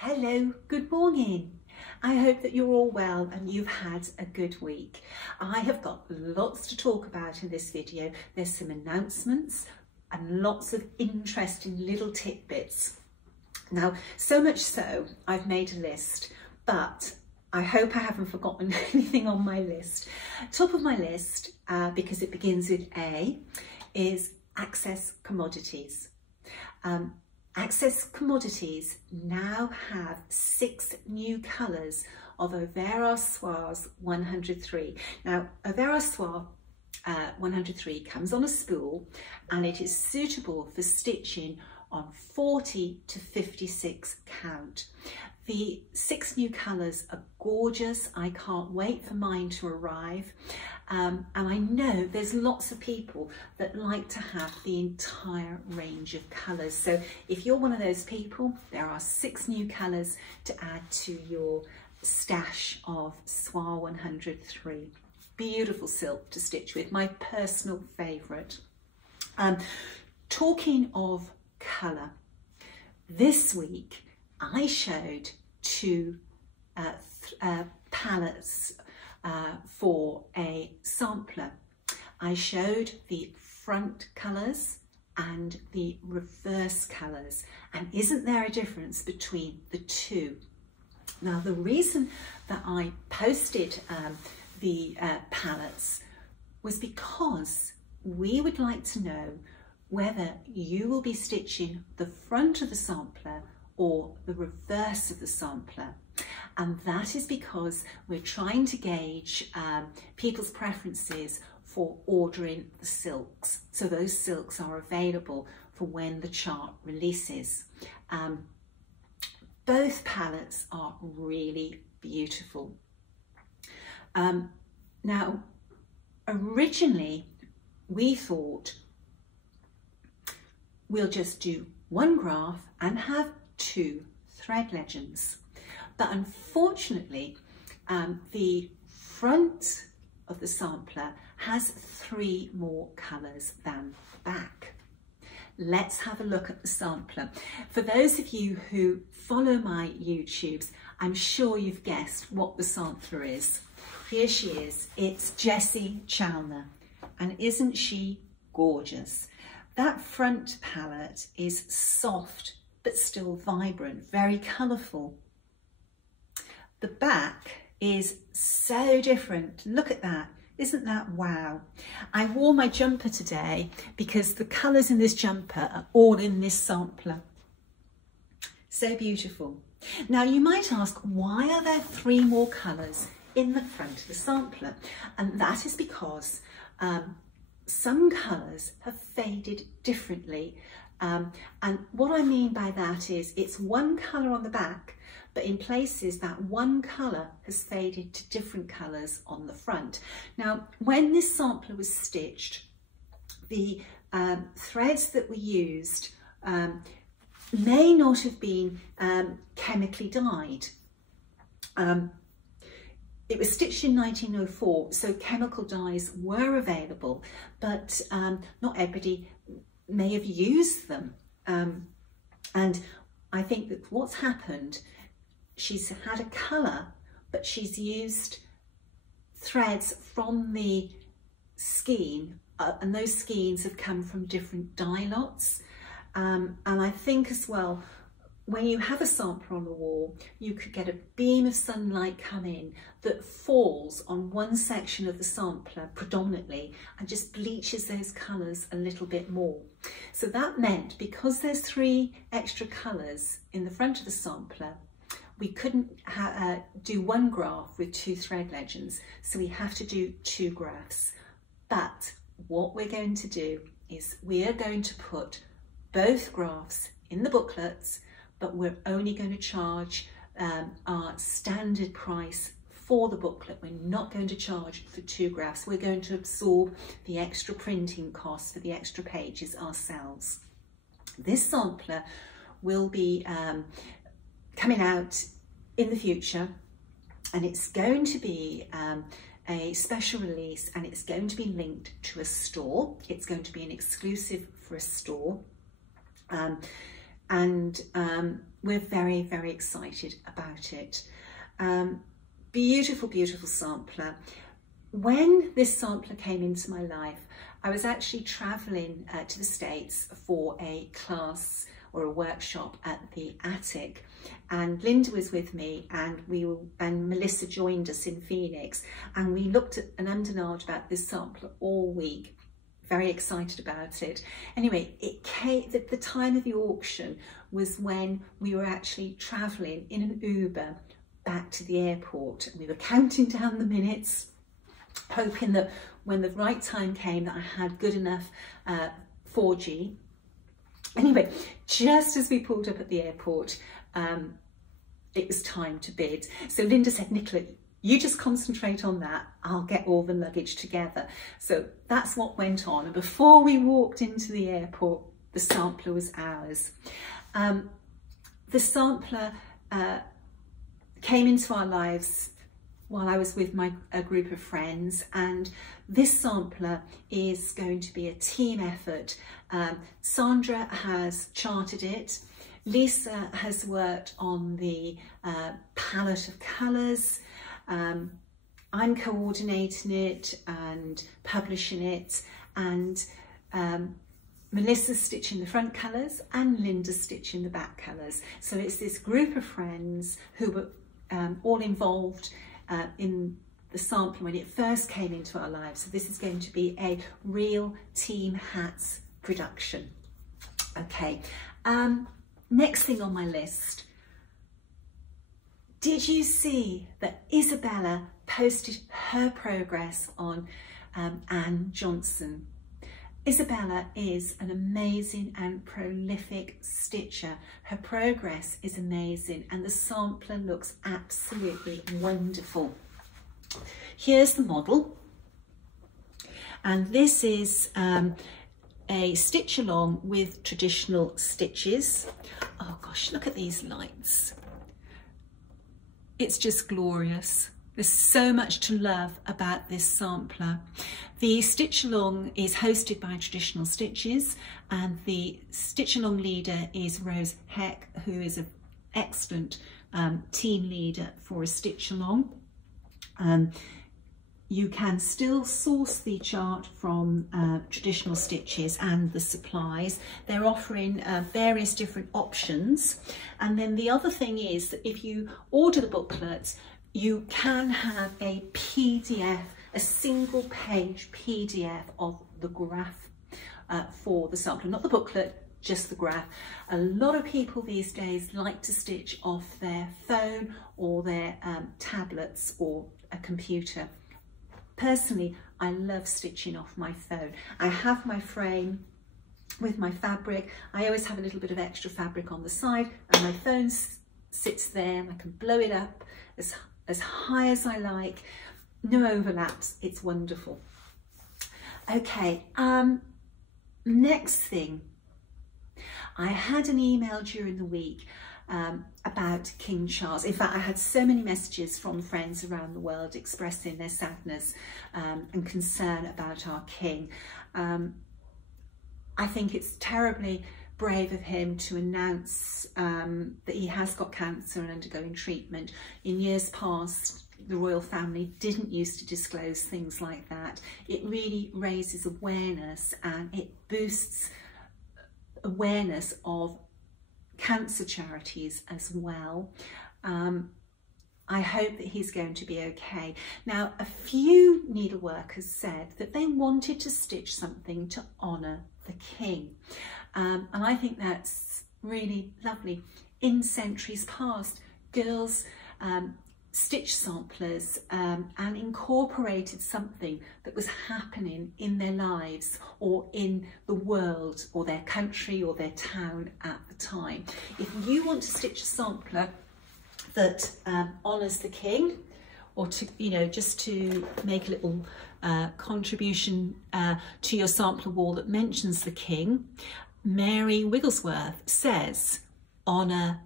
Hello, good morning. I hope that you're all well and you've had a good week. I have got lots to talk about in this video. There's some announcements and lots of interesting little tidbits. Now, so much so, I've made a list, but I hope I haven't forgotten anything on my list. Top of my list, because it begins with A, is Access Commodities. Access Commodities now have 6 new colours of Auvera Soie's 103. Now, Auvera Soie 103 comes on a spool and it is suitable for stitching on 40 to 56 count. The 6 new colours are gorgeous. I can't wait for mine to arrive. And I know there's lots of people that like to have the entire range of colours. So if you're one of those people, there are 6 new colours to add to your stash of Soie 103. Beautiful silk to stitch with, my personal favourite. Talking of colour, this week I showed 2 palettes for a sampler. I showed the front colours and the reverse colours, and isn't there a difference between the two? Now, the reason that I posted the palettes was because we would like to know whether you will be stitching the front of the sampler or the reverse of the sampler. And that is because we're trying to gauge people's preferences for ordering the silks. So those silks are available for when the chart releases. Both palettes are really beautiful. Now, originally we thought we'll just do 1 graph and have 2 thread legends. But unfortunately, the front of the sampler has 3 more colours than the back. Let's have a look at the sampler. For those of you who follow my YouTubes, I'm sure you've guessed what the sampler is. Here she is. It's Jessie Chalner. And isn't she gorgeous? That front palette is soft, but still vibrant, very colourful. The back is so different. Look at that. Isn't that wow? I wore my jumper today because the colours in this jumper are all in this sampler. So beautiful. Now, you might ask, why are there 3 more colours in the front of the sampler? And that is because some colours have faded differently. And what I mean by that is it's 1 colour on the back, but in places that 1 colour has faded to different colours on the front. Now, when this sampler was stitched, the threads that were used may not have been chemically dyed. It was stitched in 1904, so chemical dyes were available, but not everybody may have used them. And I think that what's happened, she's had a colour, but she's used threads from the skein, and those skeins have come from different dye lots. And I think as well, when you have a sampler on the wall, you could get a beam of sunlight come in that falls on one section of the sampler predominantly and just bleaches those colours a little bit more. So that meant, because there's 3 extra colours in the front of the sampler, we couldn't do 1 graph with 2 thread legends, so we have to do 2 graphs. But what we're going to do is we are going to put both graphs in the booklets, but we're only going to charge our standard price for the booklet. We're not going to charge for 2 graphs. We're going to absorb the extra printing costs for the extra pages ourselves. This sampler will be coming out in the future, and it's going to be a special release, and it's going to be linked to a store. It's going to be an exclusive for a store. and we're very, very excited about it. Beautiful, beautiful sampler. When this sampler came into my life, I was actually travelling to the States for a class or a workshop at the Attic, and Linda was with me, and Melissa joined us in Phoenix, and we looked at and ummed about this sampler all week. Very excited about it. Anyway, it came, the time of the auction was when we were actually travelling in an Uber back to the airport, and we were counting down the minutes, hoping that when the right time came that I had good enough 4G. Anyway, just as we pulled up at the airport, it was time to bid. So Linda said, Nicola, you just concentrate on that. I'll get all the luggage together. So that's what went on. And before we walked into the airport, the sampler was ours. The sampler came into our lives while I was with a group of friends, and this sampler is going to be a team effort. Sandra has charted it. Lisa has worked on the palette of colours. I'm coordinating it and publishing it, and Melissa's stitching the front colours and Linda's stitching the back colours. So it's this group of friends who were all involved in the sampler when it first came into our lives. So this is going to be a real Team Hats production. Okay, next thing on my list. Did you see that Isabella posted her progress on Anne Johnson? Isabella is an amazing and prolific stitcher. Her progress is amazing, and the sampler looks absolutely wonderful. Here's the model, and this is a stitch along with traditional stitches. Oh gosh, look at these lights. It's just glorious. There's so much to love about this sampler. The stitch along is hosted by Traditional Stitches, and the stitch along leader is Rose Heck, who is an excellent team leader for a stitch along. You can still source the chart from Traditional Stitches and the supplies. They're offering various different options. And then the other thing is that if you order the booklets, you can have a PDF, a single page PDF of the graph for the sampler, not the booklet, just the graph. A lot of people these days like to stitch off their phone or their tablets or a computer. Personally, I love stitching off my phone. I have my frame with my fabric. I always have a little bit of extra fabric on the side, and my phone sits there, and I can blow it up as high as I like. No overlaps, it's wonderful. Okay, next thing. I had an email during the week about King Charles. In fact, I had so many messages from friends around the world expressing their sadness and concern about our King. I think it's terribly brave of him to announce that he has got cancer and undergoing treatment. In years past, the royal family didn't used to disclose things like that. It really raises awareness, and it boosts awareness of cancer charities as well. I hope that he's going to be okay. Now, a few needleworkers said that they wanted to stitch something to honour the King. And I think that's really lovely. In centuries past, girls stitched samplers and incorporated something that was happening in their lives or in the world or their country or their town at the time. If you want to stitch a sampler that honours the King, or to, you know, just to make a little contribution to your sampler wall that mentions the King, Mary Wigglesworth says, honour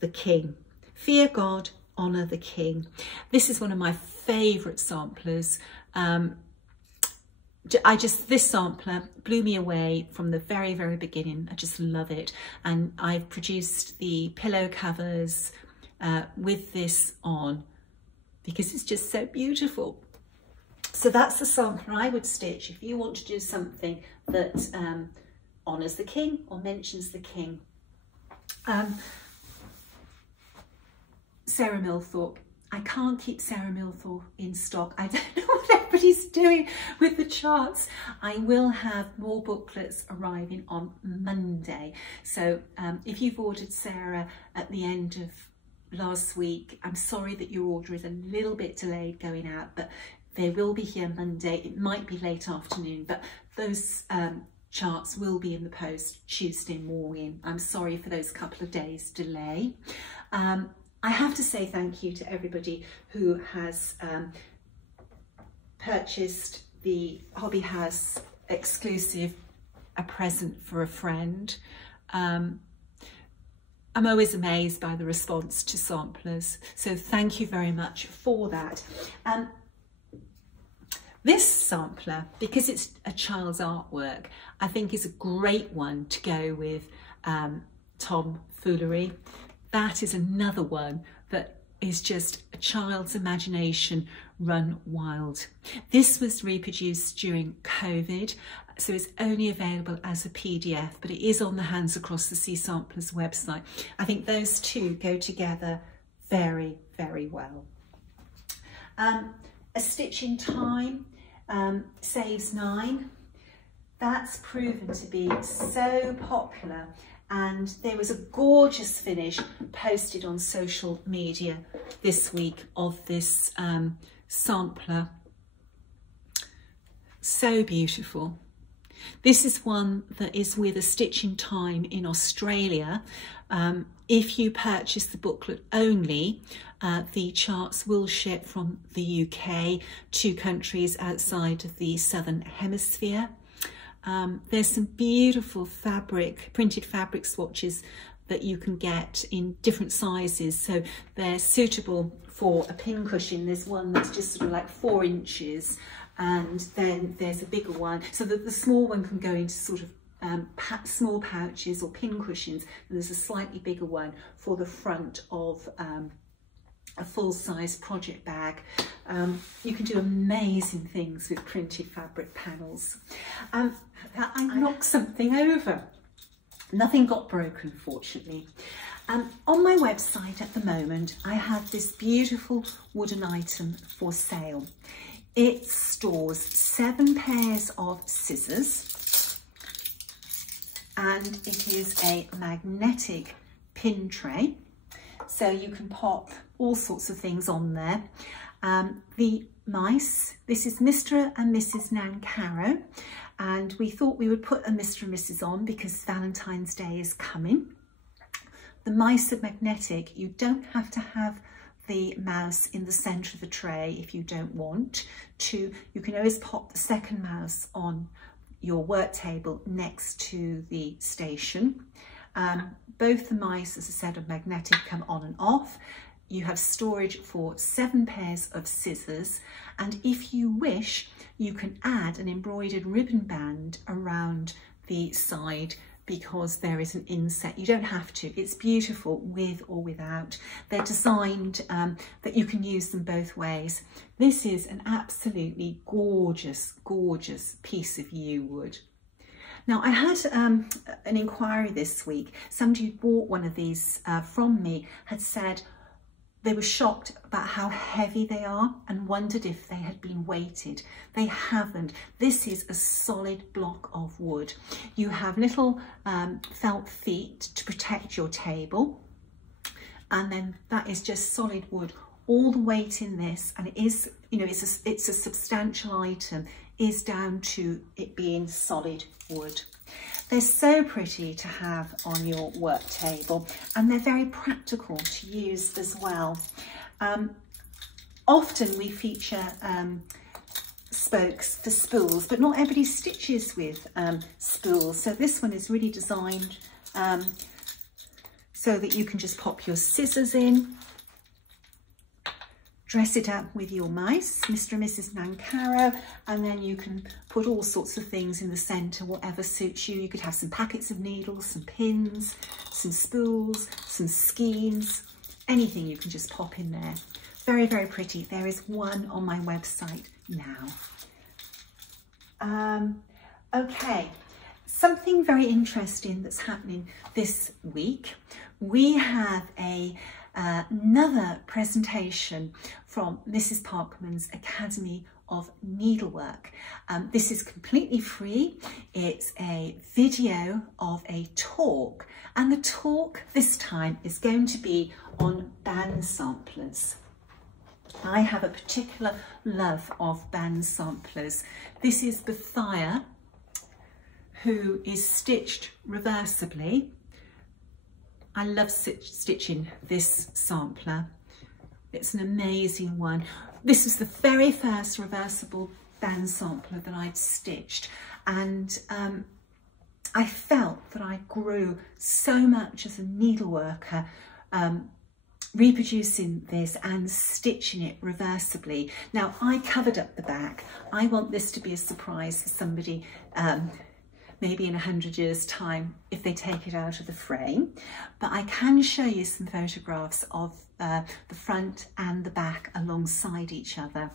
the King. Fear God, honour the King. This is one of my favourite samplers. this sampler blew me away from the very, very beginning. I just love it. And I've produced the pillow covers with this on because it's just so beautiful. So that's the sampler I would stitch if you want to do something that honours the king or mentions the king. Sarah Millthorpe. I can't keep Sarah Millthorpe in stock. I don't know what everybody's doing with the charts. I will have more booklets arriving on Monday. So if you've ordered Sarah at the end of last week, I'm sorry that your order is a little bit delayed going out, but they will be here Monday. It might be late afternoon, but those charts will be in the post Tuesday morning. I'm sorry for those couple of days delay. I have to say thank you to everybody who has purchased the Hobby House exclusive A Present for a Friend. I'm always amazed by the response to samplers, so thank you very much for that. This sampler, because it's a child's artwork, I think is a great one to go with tomfoolery. That is another one that is just a child's imagination run wild. This was reproduced during COVID, so it's only available as a PDF, but it is on the Hands Across the Sea Samplers website. I think those two go together very, very well. A Stitch in Time saves 9. That's proven to be so popular. And there was a gorgeous finish posted on social media this week of this sampler. So beautiful. This is one that is with A Stitch in Time in Australia. If you purchase the booklet only, the charts will ship from the UK to countries outside of the Southern Hemisphere. There's some beautiful printed fabric swatches that you can get in different sizes, so they're suitable for a pincushion. There's one that's just sort of like 4 inches, and then there's a bigger one, so that the small one can go into sort of small pouches or pincushions, and there's a slightly bigger one for the front of a full-size project bag. You can do amazing things with printed fabric panels. I knocked something over. Nothing got broken, fortunately. On my website at the moment, I have this beautiful wooden item for sale. It stores 7 pairs of scissors, and it is a magnetic pin tray, so you can pop all sorts of things on there. The mice, this is Mr. and Mrs. Nancaro, and we thought we would put a Mr. and Mrs. on because Valentine's Day is coming. The mice are magnetic. You don't have to have the mouse in the centre of the tray if you don't want to. You can always pop the second mouse on your work table next to the station. Both the mice, as I said, are magnetic, come on and off. You have storage for 7 pairs of scissors, and if you wish, you can add an embroidered ribbon band around the side because there is an inset. You don't have to. It's beautiful with or without. They're designed that you can use them both ways. This is an absolutely gorgeous, gorgeous piece of yew wood. Now, I had an inquiry this week. Somebody who bought one of these from me had said they were shocked about how heavy they are and wondered if they had been weighted. They haven't. This is a solid block of wood. You have little felt feet to protect your table, and then that is just solid wood. All the weight in this, and it is, you know, it's a substantial item, is down to it being solid wood. They're so pretty to have on your work table, and they're very practical to use as well. Often we feature spokes for spools, but not everybody stitches with spools. So this one is really designed so that you can just pop your scissors in, dress it up with your mice, Mr. and Mrs. Nancaro, and then you can put all sorts of things in the centre, whatever suits you. You could have some packets of needles, some pins, some spools, some skeins, anything you can just pop in there. Very, very pretty. There is one on my website now. Okay, something very interesting that's happening this week. We have another presentation from Mrs. Parkman's Academy of Needlework. This is completely free. It's a video of a talk, and the talk this time is going to be on band samplers. I have a particular love of band samplers. This is Bethia, who is stitched reversibly. I love stitching this sampler. It's an amazing one. This was the very first reversible band sampler that I'd stitched, and I felt that I grew so much as a needleworker, reproducing this and stitching it reversibly. Now, I covered up the back. I want this to be a surprise for somebody maybe in 100 years' time if they take it out of the frame. But I can show you some photographs of the front and the back alongside each other.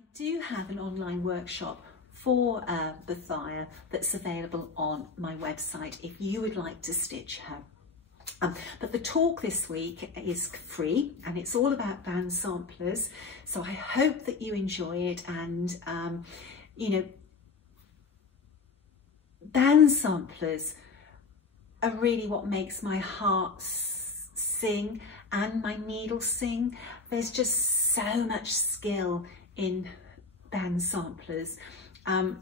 I do have an online workshop for Bethia that's available on my website if you would like to stitch her. But the talk this week is free and it's all about band samplers, so I hope that you enjoy it. And you know, band samplers are really what makes my heart sing and my needle sing. There's just so much skill in band samplers. I'm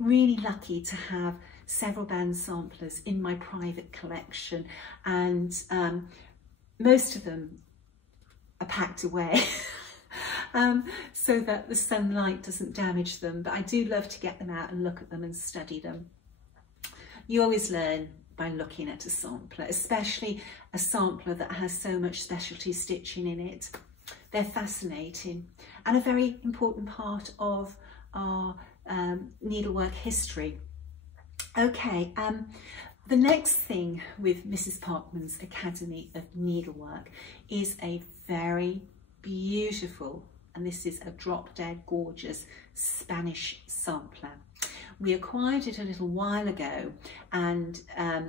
really lucky to have several band samplers in my private collection, and most of them are packed away so that the sunlight doesn't damage them, but I do love to get them out and look at them and study them. You always learn by looking at a sampler, especially a sampler that has so much specialty stitching in it. They're fascinating and a very important part of our needlework history. Okay, the next thing with Mrs. Parkman's Academy of Needlework is a very beautiful, and this is a drop dead gorgeous Spanish sampler. We acquired it a little while ago, and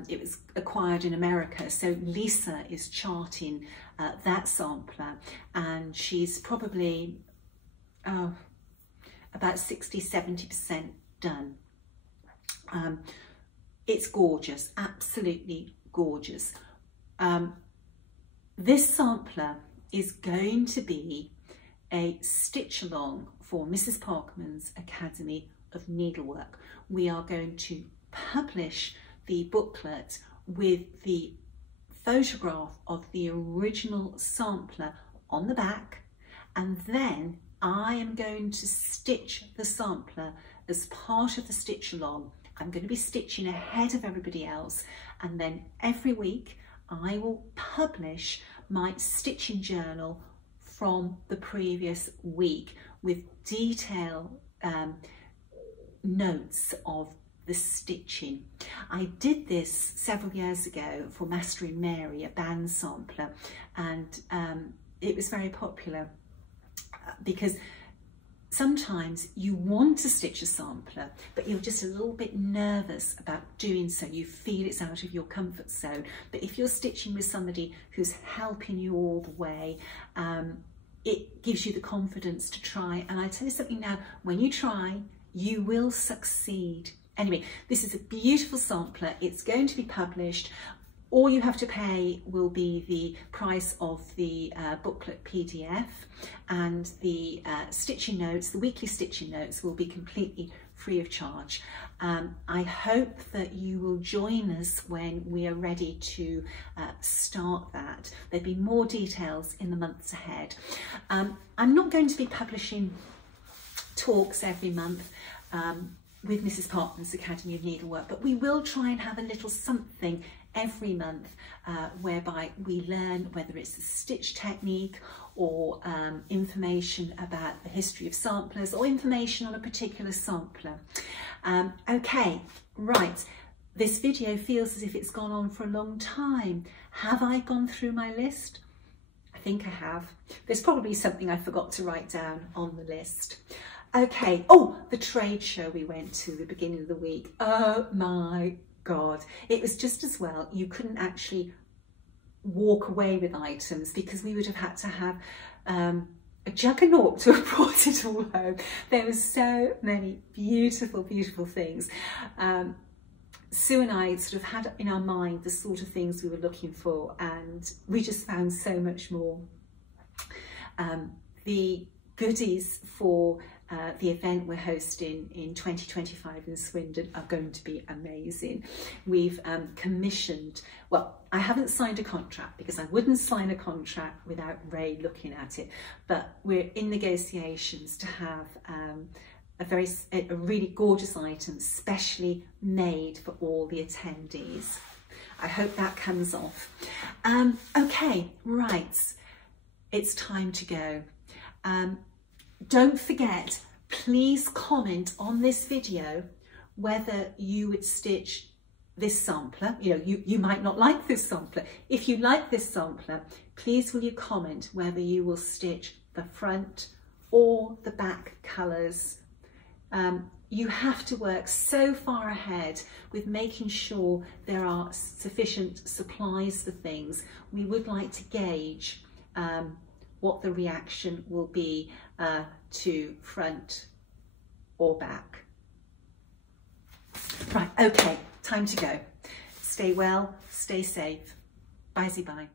it was acquired in America, so Lisa is charting that sampler, and she's probably about 60–70% done. It's gorgeous, absolutely gorgeous. This sampler is going to be a stitch along for Mrs. Parkman's Academy of Needlework. We are going to publish the booklet with the photograph of the original sampler on the back, and then I am going to stitch the sampler as part of the stitch along. I'm going to be stitching ahead of everybody else, and then every week I will publish my stitching journal from the previous week with detailed notes of the stitching. I did this several years ago for Mastering Mary, a band sampler, and it was very popular because sometimes you want to stitch a sampler, but you're just a little bit nervous about doing so. You feel it's out of your comfort zone. But if you're stitching with somebody who's helping you all the way, it gives you the confidence to try. And I tell you something now, when you try, you will succeed. Anyway, this is a beautiful sampler. It's going to be published. All you have to pay will be the price of the booklet PDF, and the stitching notes, the weekly stitching notes, will be completely free of charge. I hope that you will join us when we are ready to start that. There'll be more details in the months ahead. I'm not going to be publishing talks every month with Mrs. Parkman's Academy of Needlework, but we will try and have a little something every month whereby we learn, whether it's a stitch technique or information about the history of samplers or information on a particular sampler. Okay, right, this video feels as if it's gone on for a long time. Have I gone through my list? I think I have. There's probably something I forgot to write down on the list. Okay, oh, the trade show we went to the beginning of the week. Oh my God, it was just as well you couldn't actually walk away with items, because we would have had to have a juggernaut to have brought it all home. There were so many beautiful, beautiful things. Sue and I sort of had in our mind the sort of things we were looking for, and we just found so much more. The goodies for the event we're hosting in 2025 in Swindon are going to be amazing. We've commissioned, well, I haven't signed a contract because I wouldn't sign a contract without Ray looking at it, but we're in negotiations to have a really gorgeous item specially made for all the attendees. I hope that comes off. Okay, right, it's time to go. Don't forget, please comment on this video whether you would stitch this sampler. You know, you might not like this sampler. If you like this sampler, please will you comment whether you will stitch the front or the back colours. You have to work so far ahead with making sure there are sufficient supplies for things. We would like to gauge what the reaction will be to front or back. Right, okay, time to go. Stay well, stay safe. Bye-bye.